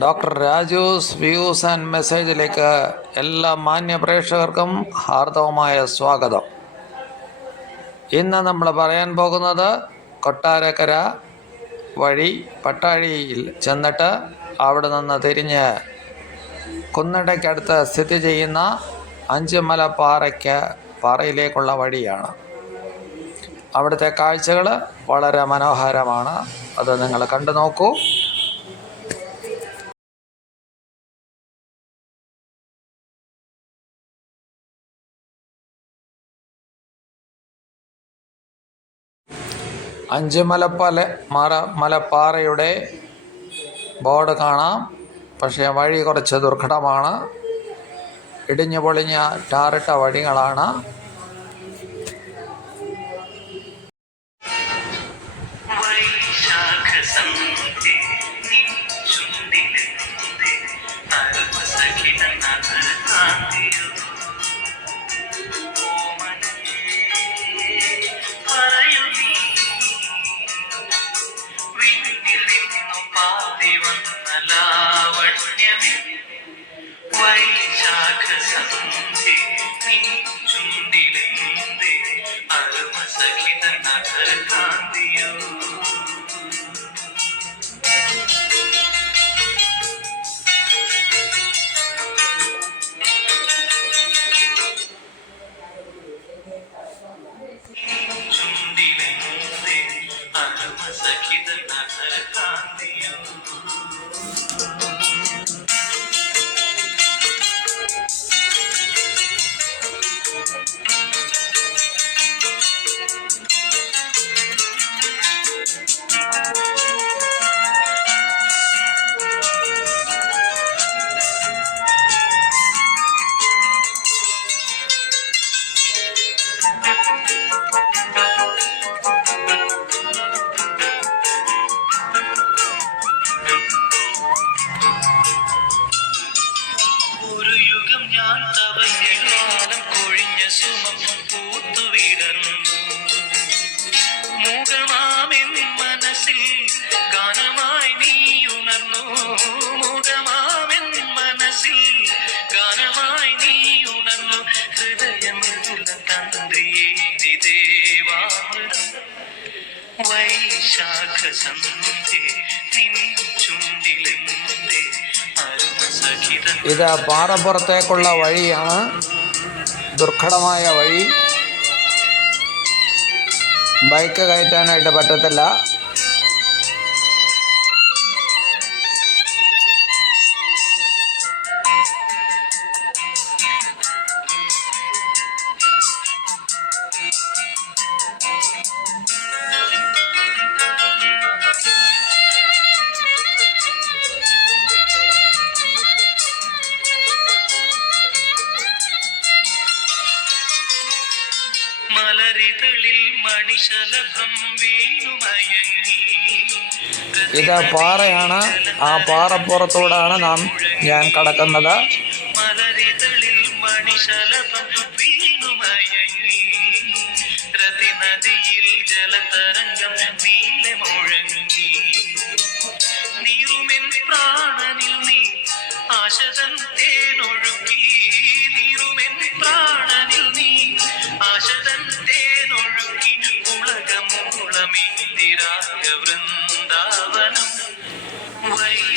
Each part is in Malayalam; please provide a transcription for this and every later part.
ഡോക്ടർ രാജൂസ് വ്യൂസ് ആൻഡ് മെസ്സേജിലേക്ക് എല്ലാ മാന്യ പ്രേക്ഷകർക്കും ഹാർദവമായ സ്വാഗതം. ഇന്ന് നമ്മൾ പറയാൻ പോകുന്നത് കൊട്ടാരക്കര വഴി പട്ടാഴിയിൽ ചെന്നിട്ട് അവിടെ നിന്ന് തിരിഞ്ഞ് കുന്നടയ്ക്കടുത്ത് സ്ഥിതി ചെയ്യുന്ന അഞ്ചുമല പാറയിലേക്കുള്ള വഴിയാണ്. അവിടുത്തെ കാഴ്ചകൾ വളരെ മനോഹരമാണ്. അത് നിങ്ങൾ കണ്ടു നോക്കൂ. മലപ്പാറയുടെ ബോർഡ് കാണാം. പക്ഷേ വഴി കുറച്ച് ദുർഘടമാണ്. ഇടിഞ്ഞു പൊളിഞ്ഞ ടാറിട്ട വഴികളാണ്. ഇത് പാറപ്പുറത്തേക്കുള്ള വഴിയാണ്. ദുർഘടമായ വഴി. ബൈക്ക് കയറ്റാനായിട്ട് പറ്റത്തില്ല. ഇത് പാറയാണ്. ആ പാറപ്പുറത്തൂടാണ് ഞാൻ കടക്കുന്നത്.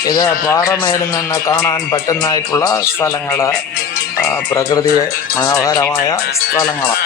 ഇത് പാറമേലിൽ നിന്ന് കാണാൻ പറ്റുന്നതായിട്ടുള്ള സ്ഥലങ്ങൾ, പ്രകൃതി മനോഹരമായ സ്ഥലങ്ങളാണ്.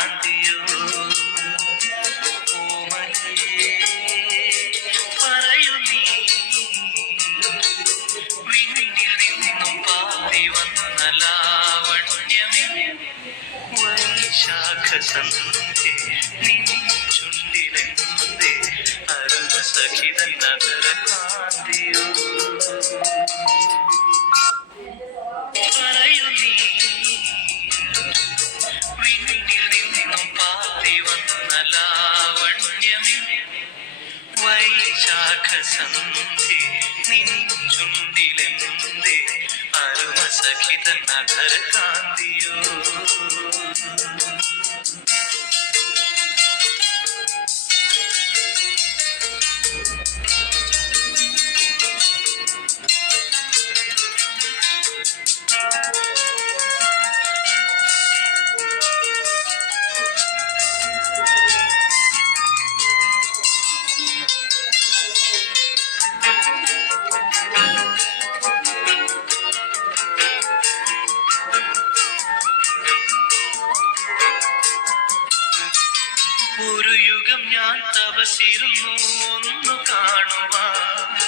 തപസിരുന്നു ഒന്നു കാണുവാൻ.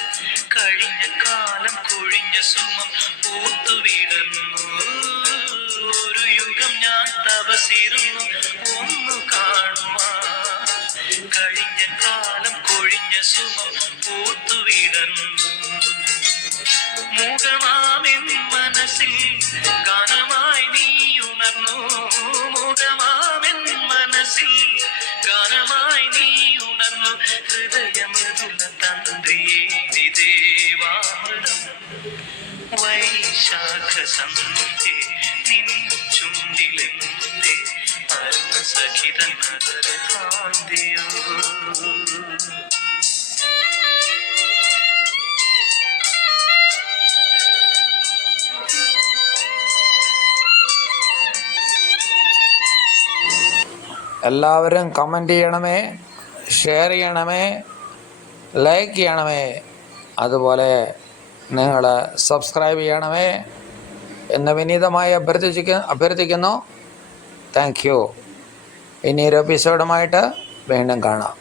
കഴിഞ്ഞ കാലം കൊഴിഞ്ഞ സുമം പൂത്തുവിടുന്നു. ഒരു യുഗം ഞാൻ തപസിരുന്നു ഒന്നു കാണുവാൻ. കഴിഞ്ഞ കാലം കൊഴിഞ്ഞ സുമം പൂത്തുവിടുന്നു. മുഖമാമെൻ മനസ്സിൽ ഗാനമായി നീ ഉണർന്നു. മുഖമാമെൻ മനസ്സിൽ ഗാനമായി നീ ഉണർന്നു. ഹൃദയമൃദുല തന്ത്രിയേ നിദേവാമൃതം. വൈശാഖ സന്ധ്യേ നിൻ ചുണ്ടിലെന്തേ അരുണ സഖിത നഗര കാന്തിയോ. എല്ലാവരും കമൻറ്റ് ചെയ്യണമേ, ഷെയർ ചെയ്യണമേ, ലൈക്ക് ചെയ്യണമേ, അതുപോലെ നിങ്ങൾ സബ്സ്ക്രൈബ് ചെയ്യണമേ എന്ന് വിനീതമായി അഭ്യർത്ഥിക്കുന്നു. Thank you. ഇനിയൊരു എപ്പിസോഡുമായിട്ട് വീണ്ടും കാണാം.